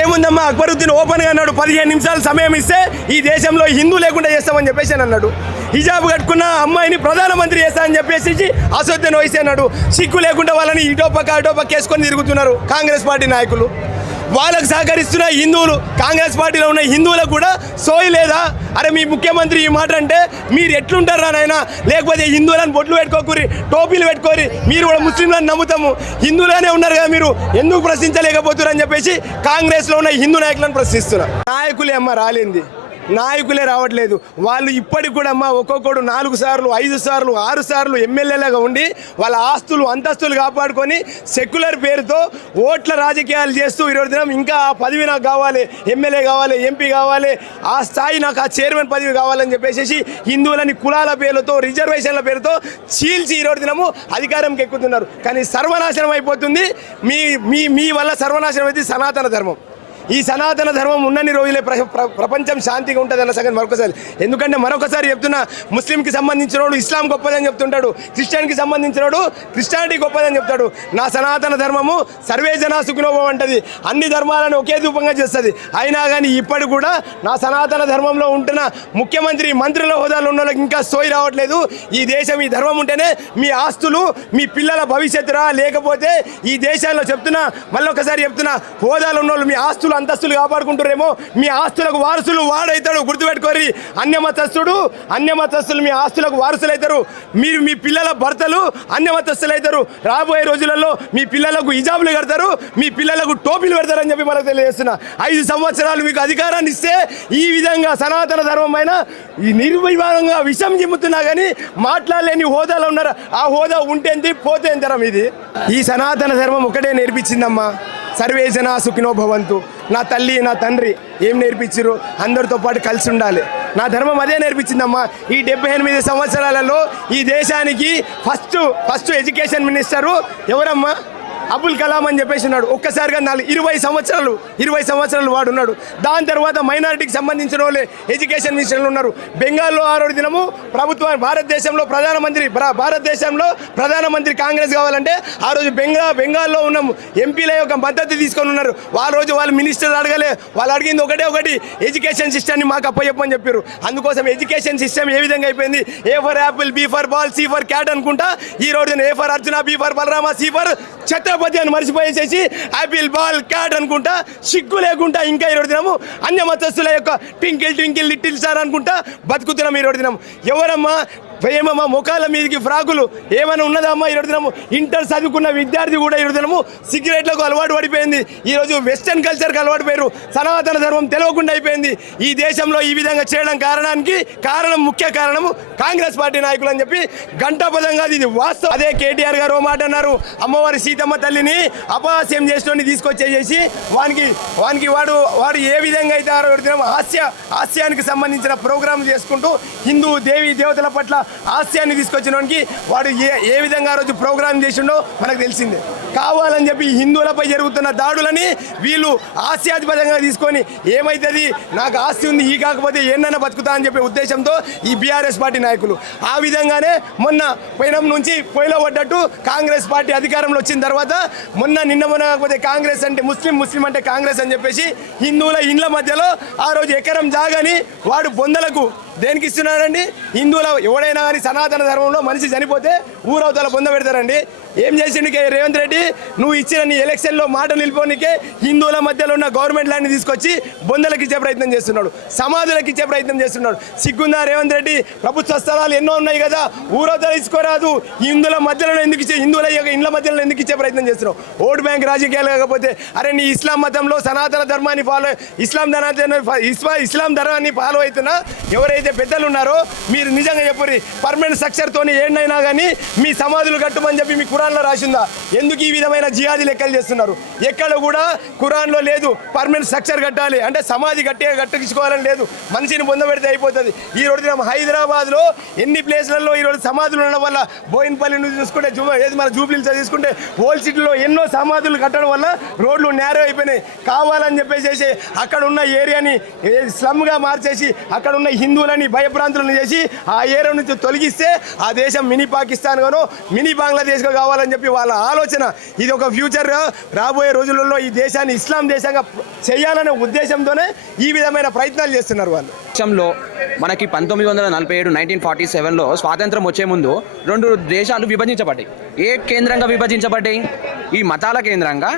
ఏముందమ్మా అక్బరుద్దీన్ ఓపెన్గా అన్నాడు 15 నిమిషాలు సమయం ఇస్తే ఈ దేశంలో హిందూ లేకుండా చేస్తామని చెప్పేసి అన్నాడు. హిజాబ్ కట్టుకున్న అమ్మాయిని ప్రధానమంత్రి చేస్తా అని చెప్పేసి అసదుద్దీన్ ఓవైసీ అన్నాడు. సిగ్గు లేకుండా వాళ్ళని ఇటో పక్క వేసుకొని తిరుగుతున్నారు కాంగ్రెస్ పార్టీ నాయకులు. వాళ్ళకు సహకరిస్తున్న హిందువులు, కాంగ్రెస్ పార్టీలో ఉన్న హిందువులకు కూడా సోయి లేదా? అరే మీ ముఖ్యమంత్రి ఈ మాట అంటే మీరు ఎట్లుంటారా నాయన? లేకపోతే హిందువులను బొట్లు పెట్టుకోకూరి, టోపీలు పెట్టుకోరి, మీరు కూడా ముస్లింలను నమ్ముతాము, హిందువులుగానే ఉన్నారు కదా, మీరు ఎందుకు ప్రశ్నించలేకపోతున్నారు అని చెప్పేసి కాంగ్రెస్లో ఉన్న హిందూ నాయకులను ప్రశ్నిస్తున్నారు. నాయకులే అమ్మ రాలేంది, నాయకులే రావట్లేదు. వాళ్ళు ఇప్పటికి కూడా అమ్మ ఒక్కొక్కడు 4 సార్లు 5 సార్లు 6 సార్లు ఎమ్మెల్యేలాగా ఉండి వాళ్ళ ఆస్తులు అంతస్తులు కాపాడుకొని సెక్యులర్ పేరుతో ఓట్ల రాజకీయాలు చేస్తూ ఈరోజు దినం ఇంకా ఆ పదవి నాకు కావాలి, ఎమ్మెల్యే కావాలి, ఎంపీ కావాలి, ఆ స్థాయి నాకు ఆ చైర్మన్ పదవి కావాలని చెప్పేసి హిందువులని కులాల పేర్లతో రిజర్వేషన్ల పేరుతో చీల్చి ఈరోజు దినము అధికారంకి ఎక్కుతున్నారు. కానీ సర్వనాశనం అయిపోతుంది. మీ వల్ల సర్వనాశనం అయితే సనాతన ధర్మం. ఈ సనాతన ధర్మం ఉన్నన్ని రోజులే ప్రపంచం శాంతిగా ఉంటుందన్న సంగతి మరొకసారి. ఎందుకంటే మరొకసారి చెప్తున్నా, ముస్లింకి సంబంధించినోడు ఇస్లాం గొప్పదని చెప్తుంటాడు, క్రిస్టియన్కి సంబంధించినోడు క్రిస్టియానిటీ గొప్పదని చెప్తాడు. నా సనాతన ధర్మము సర్వే జనా సుఖినో భవ అంటది, అన్ని ధర్మాలను ఒకే రూపంగా చేస్తుంది. అయినా కానీ ఇప్పటి కూడా నా సనాతన ధర్మంలో ఉంటున్న ముఖ్యమంత్రి మంత్రుల హోదాలు ఉన్న వాళ్ళకి ఇంకా సోయి రావట్లేదు. ఈ దేశం ఈ ధర్మం ఉంటేనే మీ ఆస్తులు, మీ పిల్లల భవిష్యత్తురా, లేకపోతే ఈ దేశాల్లో చెప్తున్నా, మళ్ళొకసారి చెప్తున్నా, హోదాలు ఉన్న వాళ్ళు మీ ఆస్తులు అంతస్తులు కాపాడుకుంటారేమో, మీ ఆస్తులకు వారసులు వాడైతాడు. గుర్తుపెట్టుకోరి, అన్యమతస్తులు మీ ఆస్తులకు వారసులు అవుతారు. మీరు మీ పిల్లల భర్తలు అన్యమతస్తులు అవుతారు. రాబోయే రోజులలో మీ పిల్లలకు హిజాబులు కడతారు, మీ పిల్లలకు టోపీలు పెడతారని చెప్పి మనకు తెలియజేస్తున్నా. 5 సంవత్సరాలు మీకు అధికారాన్ని ఇస్తే ఈ విధంగా సనాతన ధర్మం పైన ఈ నిర్వివాదంగా విషం చిమ్ముతున్నా కానీ మాట్లాడలేని హోదాలో ఉన్నారు. ఆ హోదా ఉంటేంది పోతే ఎంతరం. ఇది ఈ సనాతన ధర్మం ఒకటే నేర్పించిందమ్మా, సర్వే జనా సుఖినో భవంతు. నా తల్లి నా తండ్రి ఏం నేర్పించారు? అందరితో పాటు కలిసి ఉండాలి. నా ధర్మం అదే నేర్పించిందమ్మా. ఈ 78 సంవత్సరాలలో ఈ దేశానికి ఫస్ట్ ఎడ్యుకేషన్ మినిస్టరు ఎవరమ్మా? అబుల్ కలాం అని చెప్పేసి ఉన్నాడు. ఒక్కసారిగా 20 సంవత్సరాలు వాడు ఉన్నాడు. దాని తర్వాత మైనారిటీకి సంబంధించిన వాళ్ళే ఎడ్యుకేషన్ మినిస్టర్లు ఉన్నారు. బెంగాల్లో 6వ దినము ప్రభుత్వం భారతదేశంలో ప్రధానమంత్రి కాంగ్రెస్ కావాలంటే ఆ రోజు బెంగాల్లో ఉన్న ఎంపీల యొక్క మద్దతు తీసుకొని ఉన్నారు. వాళ్ళు మినిస్టర్ అడగలే, వాళ్ళు అడిగింది ఒకటి ఎడ్యుకేషన్ సిస్టమ్ని మాకు అప్పచెప్పని చెప్పారు. అందుకోసం ఎడ్యుకేషన్ సిస్టమ్ ఏ విధంగా అయిపోయింది? A for apple, B for ball, C for cat అనుకుంటా ఈ రోజు A for Arjuna, B for Balarama, C for Chhatrapati అని మర్చిపోయేసేసి యాపిల్ బాల్ క్యాట్ అనుకుంటా, సిగ్గు లేకుండా ఇంకా ఈరోజు దినము అన్యమతస్తుల యొక్క ట్వింకిల్ లిటిల్ స్టార్ అనుకుంటా బతుకుతున్నాం ఈరోజు దినం. ఎవరమ్మా ఏమమ్మా ముఖాల మీదకి ఫ్రాకులు ఏమైనా ఉన్నదమ్మా? ఈరోజు దినము ఇంటర్ చదువుకున్న విద్యార్థి కూడా ఈరోజు దినము సిగరెట్లకు అలవాటు పడిపోయింది. ఈరోజు వెస్టర్న్ కల్చర్కి అలవాటు పోయారు. సనాతన ధర్మం తెలియకుండా అయిపోయింది. ఈ దేశంలో ఈ విధంగా చేయడం ముఖ్య కారణము కాంగ్రెస్ పార్టీ నాయకులు అని చెప్పి గంటాపదంగా ఇది వాస్తవం. అదే కేటీఆర్ గారు మాట అన్నారు, అమ్మవారి సీతమ్మ తల్లిని అపహాస్యం చేసి తీసుకొచ్చేసి వానికి వాడు ఏ విధంగా అయితే హాస్యానికి సంబంధించిన ప్రోగ్రాం చేసుకుంటూ హిందూ దేవీ దేవతల పట్ల హాస్యాన్ని తీసుకొచ్చినోనికి వాడు ఏ విధంగా రోజు ప్రోగ్రాం చేసిండో మనకు తెలిసిందే. కావాలని చెప్పి హిందువులపై జరుగుతున్న దాడులని వీళ్ళు హాస్యాధిపదంగా తీసుకొని ఏమైతుంది, నాకు ఆస్తి ఉంది ఈ కాకపోతే ఏనన్నా బతుకుతా అని చెప్పే ఉద్దేశంతో ఈ బీఆర్ఎస్ పార్టీ నాయకులు ఆ విధంగానే మొన్న పోయినం నుంచి పొయ్యిలో పడ్డట్టు కాంగ్రెస్ పార్టీ అధికారంలో వచ్చిన తర్వాత నిన్న కాకపోతే కాంగ్రెస్ అంటే ముస్లిం అంటే కాంగ్రెస్ అని చెప్పేసి హిందువుల ఇండ్ల మధ్యలో ఆ రోజు ఎకరం జాగాని వాడు బొందలకు దేనికి ఇస్తున్నాడండి? హిందువుల ఎవడైనా కానీ సనాతన ధర్మంలో మనిషి చనిపోతే ఊరవతల పొంద పెడతారండి. ఏం చేసిండుకే రేవంత్ రెడ్డి? నువ్వు ఇచ్చిన నీ ఎలక్షన్లో మాట నిలిపోనికే హిందువుల మధ్యలో ఉన్న గవర్నమెంట్ ల్యాండ్ని తీసుకొచ్చి బొందలకు ఇచ్చే ప్రయత్నం చేస్తున్నాడు, సమాధులకు ఇచ్చే ప్రయత్నం చేస్తున్నాడు. సిగ్గుందా రేవంత్ రెడ్డి? ప్రభుత్వ స్థలాలు ఎన్నో ఉన్నాయి కదా, ఊరవతల ఇచ్చుకోరాదు. హిందువుల మధ్యలో హిందువుల ఇండ్ల మధ్యలో ఎందుకు ఇచ్చే ప్రయత్నం చేస్తున్నావు? ఓటు బ్యాంక్ రాజకీయాలు కాకపోతే అరే నీ ఇస్లాం మతంలో సనాతన ధర్మాన్ని ఇస్లాం ధర్మాన్ని ఫాలో అవుతున్నా ఎవరైతే పెద్దలు ఉన్నారో మీరు నిజంగా చెప్పరు. పర్మనెంట్ స్ట్రక్చర్తోని ఏడైనా కానీ మీ సమాధులు కట్టుమని చెప్పి మీ ఖురాన్లో రాసిందా? ఎందుకు ఈ విధమైన జిహాదీ లెక్కలు చేస్తున్నారు? ఎక్కడ కూడా ఖురాన్లో లేదు పర్మనెంట్ స్ట్రక్చర్ కట్టాలి అంటే సమాధి కట్టించుకోవాలని లేదు. మనిషిని పొందబెడితే అయిపోతుంది. ఈ రోజు హైదరాబాద్లో ఎన్ని ప్లేస్లలో ఈరోజు సమాధులు ఉండడం వల్ల బోయిన్పల్లి నుంచి చూసుకుంటే మన జూబ్లీహిల్స్ తీసుకుంటే ఓల్డ్ సిటీలో ఎన్నో సమాధులు కట్టడం వల్ల రోడ్లు నేరో అయిపోయినాయి. కావాలని చెప్పేసి అక్కడ ఉన్న ఏరియాని స్లమ్గా మార్చేసి అక్కడ ఉన్న హిందువులని భయభ్రాంతులను చేసి ఆ ఏరియా నుంచి తొలగిస్తే ఆ దేశం మినీ పాకిస్తాన్ లాగానో మినీ బంగ్లాదేశ్గా కావాలని చెప్పి వాళ్ళ ఆలోచన. ఇది ఒక ఫ్యూచర్ రాబోయే రోజులలో ఈ దేశాన్ని ఇస్లాం దేశంగా చేయాలనే ఉద్దేశంతోనే ఈ విధమైన ప్రయత్నాలు చేస్తున్నారు వాళ్ళు. దేశంలో మనకి 1947 1947లో స్వాతంత్రం వచ్చే ముందు 2 దేశాలు విభజించబడ్డాయి. ఏ కేంద్రంగా విభజించబడ్డాయి? ఈ మతాల కేంద్రంగా.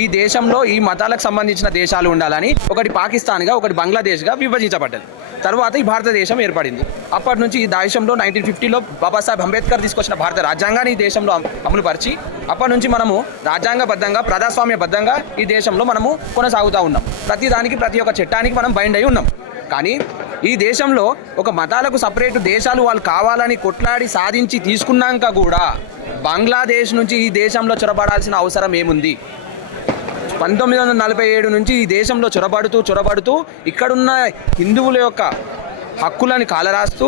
ఈ దేశంలో ఈ మతాలకు సంబంధించిన దేశాలు ఉండాలని ఒకటి పాకిస్తాన్గా ఒకటి బంగ్లాదేశ్గా విభజించబడ్డది. తర్వాత ఈ భారతదేశం ఏర్పడింది. అప్పటి నుంచి ఈ దేశంలో 1950లో బాబాసాహెబ్ అంబేద్కర్ తీసుకొచ్చిన భారత రాజ్యాంగాన్ని ఈ దేశంలో అమలుపరిచి అప్పటి నుంచి మనము రాజ్యాంగబద్ధంగా ప్రజాస్వామ్యబద్ధంగా ఈ దేశంలో మనము కొనసాగుతూ ఉన్నాం. ప్రతి ఒక్క చట్టానికి మనం బైండ్ అయి ఉన్నాం. కానీ ఈ దేశంలో ఒక మతాలకు సపరేట్ దేశాలు వాళ్ళు కావాలని కొట్లాడి సాధించి తీసుకున్నాక కూడా బంగ్లాదేశ్ నుంచి ఈ దేశంలో చొరబడాల్సిన అవసరం ఏముంది? 1947 నుంచి ఈ దేశంలో చొరబడుతూ ఇక్కడున్న హిందువుల యొక్క హక్కులని కాలరాస్తూ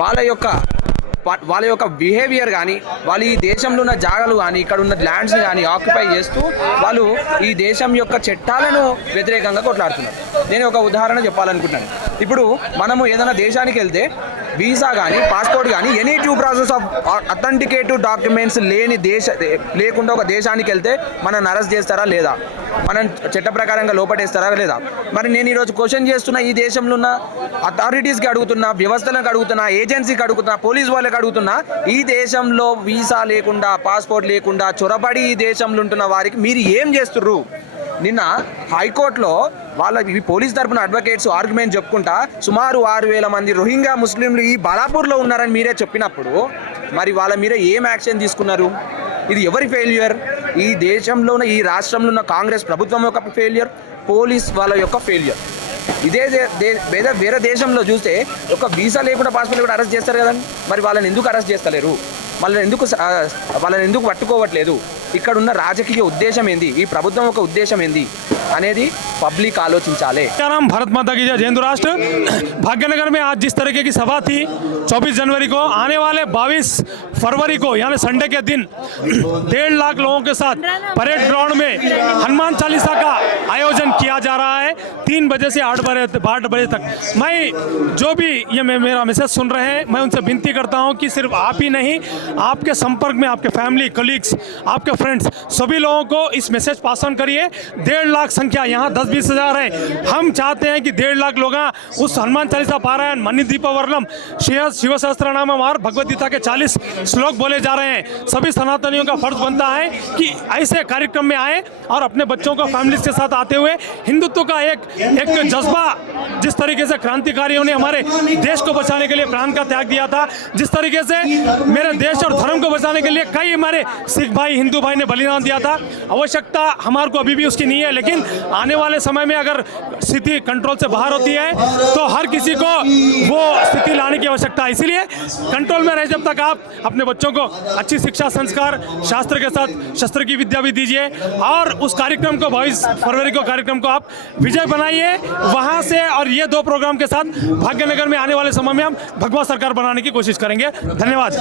వాళ్ళ యొక్క బిహేవియర్ కానీ వాళ్ళు ఈ దేశంలో ఉన్న జాగాలు కానీ ఇక్కడ ఉన్న ల్యాండ్స్ని కానీ ఆక్యుపై చేస్తూ వాళ్ళు ఈ దేశం యొక్క చట్టాలను వ్యతిరేకంగా కొట్లాడుతున్నారు. నేను ఒక ఉదాహరణ చెప్పాలనుకుంటున్నాను. ఇప్పుడు మనము ఏదైనా దేశానికి వెళ్తే వీసా కానీ పాస్పోర్ట్ కానీ any due process of authenticative documents లేకుండా ఒక దేశానికి వెళ్తే మనం అరెస్ట్ చేస్తారా లేదా? మనం చట్ట ప్రకారంగా లోపటేస్తారా లేదా? మరి నేను ఈరోజు క్వశ్చన్ చేస్తున్నా, ఈ దేశంలో ఉన్న అథారిటీస్కి అడుగుతున్నా, వ్యవస్థలకు అడుగుతున్నా, ఏజెన్సీకి అడుగుతున్నా, పోలీస్ వాళ్ళకి అడుగుతున్నా, ఈ దేశంలో వీసా లేకుండా పాస్పోర్ట్ లేకుండా చొరబడి ఈ దేశంలో ఉంటున్న వారికి మీరు ఏం చేస్తుర్రు? నిన్న హైకోర్టులో ఈ పోలీస్ తరపున అడ్వకేట్స్ ఆర్గ్యుమెంట్ చెప్పుకుంటా సుమారు 6,000 మంది రోహింగ్యా ముస్లింలు ఈ బాలాపూర్లో ఉన్నారని మీరే చెప్పినప్పుడు మరి వాళ్ళ మీద ఏం యాక్షన్ తీసుకున్నారు? ఇది ఎవరి ఫెయిల్యూర్? ఈ దేశంలో ఉన్న ఈ రాష్ట్రంలో ఉన్న కాంగ్రెస్ ప్రభుత్వం యొక్క ఫెయిల్యూర్, పోలీస్ వాళ్ళ యొక్క ఫెయిల్యూర్. ఇదే వేరే దేశంలో చూస్తే ఒక వీసా లేకుండా పాస్పోర్ట్ కూడా అరెస్ట్ చేస్తారు కదండి. మరి వాళ్ళని ఎందుకు అరెస్ట్ చేస్తలేరు? వాళ్ళని ఎందుకు పట్టుకోవట్లేదు? ఇక్కడ ఉన్న రాజకీయ ఉద్దేశం ఏంది? ఈ ప్రభుత్వం యొక్క ఉద్దేశం ఏంది అనేది పब्लिक आलोचिंचाले। क्या नाम? भारत माता की जय, जय हिंदू राष्ट्र। भाग्यनगर में आज जिस तरीके की सभा थी 24 जनवरी को, आने वाले 22 फरवरी को यानी संडे के दिन 1.5 लाख लोगों के साथ परेड ग्राउंड में हनुमान चालीसा का आयोजन किया जा रहा है 3 बजे से 8 बजे तक। मैं जो भी ये मेरा मैसेज सुन रहे हैं, मैं उनसे विनती करता हूं कि सिर्फ आप ही नहीं, आपके संपर्क में आपके फैमिली, कलीग्स, आपके फ्रेंड्स, सभी लोगों को इस मैसेज पास ऑन करिए। 1.5 लाख संख्या, यहाँ 10-20 हज़ार है। हम चाहते हैं कि 1.5 लाख लोग उस हनुमान चालीसा पारायण, मणिदीपवर्णम, शिव सहस्त्रनाम और भगवद गीता के 40 श्लोक बोले जा रहे हैं। सभी सनातनियों का फर्ज बनता है कि ऐसे कार्यक्रम में आए और अपने बच्चों को फैमिलीज के साथ आते हुए हिंदुत्व का एक जज्बा, जिस तरीके से क्रांतिकारियों ने हमारे देश को बचाने के लिए प्राण का त्याग दिया था, जिस तरीके से मेरे देश और धर्म को बचाने के लिए कई हमारे सिख भाई, हिंदू भाई ने बलिदान दिया था। आवश्यकता हमारे को अभी भी उसकी नहीं है, लेकिन आने वाले समय में अगर स्थिति कंट्रोल से बाहर होती है तो हर किसी को वो स्थिति लाने की आवश्यकता है। इसीलिए कंट्रोल में रहे जब तक आप अपने बच्चों को अच्छी शिक्षा संस्कार, शास्त्र के साथ शस्त्र की विद्या भी दीजिए और उस कार्यक्रम को 22 फरवरी को कार्यक्रम को आप विजय बनाइए वहाँ से। और ये 2 प्रोग्राम के साथ भाग्यनगर में आने वाले समय में हम भगवा सरकार बनाने की कोशिश करेंगे। धन्यवाद।